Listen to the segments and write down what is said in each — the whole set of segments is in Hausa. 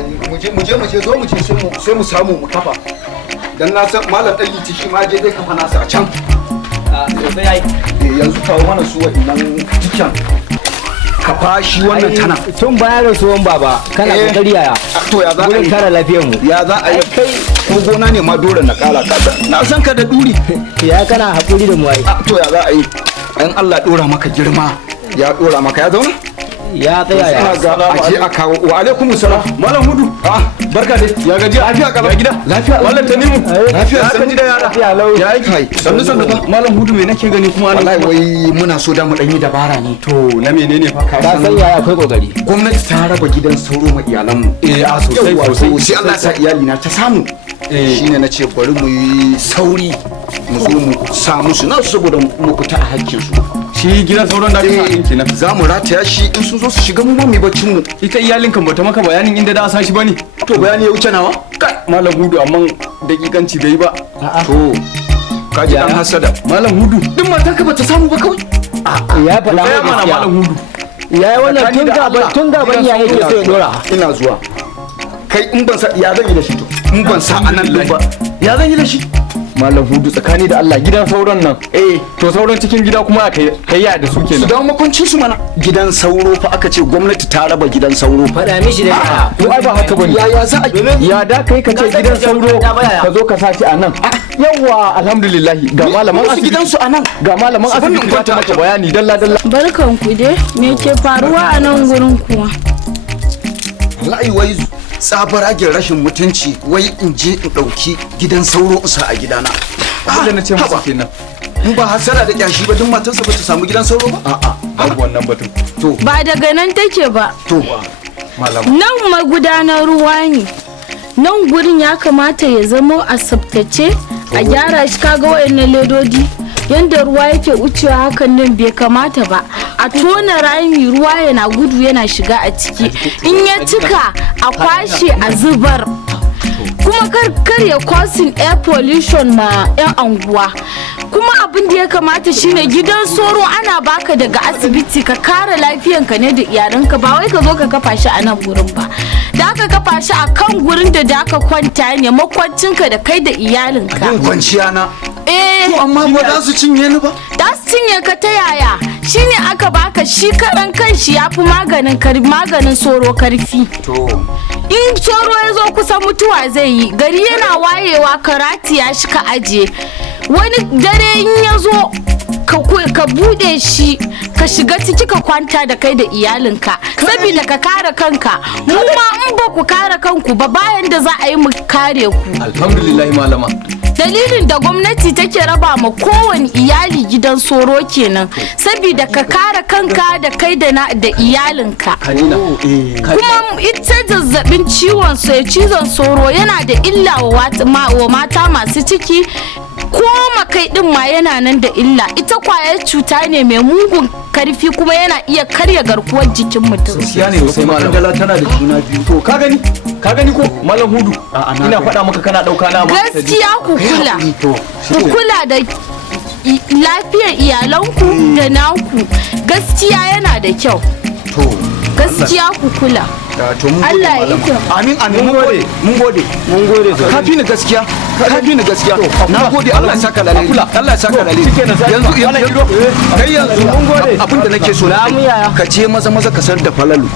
mu je zo mu je sai mu samu mu kafa dan na san malam dan liti shi ma je zai kafa nasa a can sai yayi yanzu kawo mana su wa'innan cikin ka fashi wannan tana tun baya da suwan baba kana kokari yaya to ya za a yi kare lafiyar mu ya za a yi kai ko gona ne ma dole na kala na san ka da duri ya kana hakuri da mu ai to ya za a yi in Allah dora maka girma ya dora maka ya zauna ya tsaya ya ga aje a kawo wa alaikum salam malam hudu barka dai ya gaji lafiya kala gida lafiya malam tanimu lafiya sanni da yara ya aiki kai sannu sannu fa malam hudu me nake gani kuma wallahi wai muna so da mu dan yi dabara ne to na menene fa ka san yaya akwai kokari gwamnati ta raba gidan sauro ma iyalan mu a sosai sai Allah sa iyali na ta samu shine nace bari mu yi sauri mu zo mu samu su na saboda mu fita a hakkin su shi gidan sauran da aka yi kenan za mu rataya shi in sun zo su shiga mu ma mai baccin mu ita iyalin kan bata maka bayanin inda da a san shi bane to bayani ya wuce nawa kai malam hudu amma dakikanci bai ba to kaji dan hasada malam hudu din matan ka bata samu ba kawai ya faɗa mana malam hudu yayi wannan tun da ban ya yake so ya dora ina zuwa kai in ban sa ya zan yi da shi to in ban sa anan ba ya zan yi da shi malam hudu tsakani da Allah gidan sauron nan to sauron cikin gida kuma kai ya da su kenan su dawo makoncin su mana gidan sauro fa aka ce gwamnati ta raba gidan sauro faɗa mishi da to ai ba haka bane ya za a ya da kai ka ce gidan sauro ka zo ka sashi a nan yawa alhamdulillah ga malaman asibiti gidan su a nan ga malaman asibiti za ta maka bayani dalla dalla barkan ku dai me ke faruwa a nan gurin kuwa wallahi wai tsabaragen rashin mutunci wai in je in ɗauki gidan sauro usa a gidana abin da na ce masa kenan in ba hasara da kyashi ba duk matarsa ba ta samu gidan sauro ba babu wannan batun to ba daga nan take ba to malama nan magudanar ruwa ne nan gurin ya kamata ya zama a tsaftace a gyara shi kaga wayannan ledodi yanda ruwa yake wucewa hakan nan bai kamata ba a tona rami ruwa yana gudu yana shiga a ciki in ya cika a kwashe a zubar kuma kar ya causing air pollution ma 'yan anguwa kuma abin da ya kamata shine gidan soro ana baka daga asibiti ka kare lafiyanka ne da iyalanka ba wai ka zo ka kafa shi a nan gurin ba da aka kafa shi a kan gurin da aka kwanta ne makwancinka da kai da iyalinka kwanciya na to amma ba za su cinye ni ba za su cinye ka ta yaya shine aka baka shi karan kanshi ya fi maganin soro karfi to in soro ya zo kusa mutuwa zai yi gari yana wayewa karati ya shi ka aje wani dare in ya zo ka bude shi ka shiga ciki ka kwanta da kai da iyalinka saboda ka kare kanka mu ma in ba ku kare kanku ba bayan da za a yi mu kare ku alhamdulillah malama dalilin da gwamnati take raba ma kowane iyali gidan soro kenan saboda ka kare kanka da kai da iyalinka kuma ita zazzabin cizon soro yana da illa wa mata masu ciki ko makai din ma yana nan da illa ita kwayar cuta ne mai mugun karfi kuma yana iya karya garkuwar jikin mutum gaskiya ne sai malam dala tana da juna biyu to ka gani ko malam hudu ina faɗa maka kana dauka na ma gaskiya ku kula da lafiyar iyalanku da naku gaskiya yana da kyau to gaskiya ku kula Allah ya iko amin mun gode kafi ni gaskiya na gode Allah ya saka lalai Allah ya saka lalai yanzu kai yanzu mun gode abinda nake so ka je maza ka sar da falalu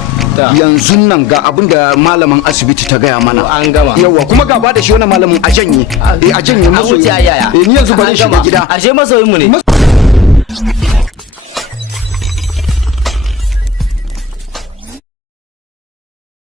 yanzu nan ga abinda malaman asibiti ta gaya mana an gama yawa kuma ga ba da shi wannan malamin a janye masoyi ni yanzu bari shi gida ashe masoyin mu ne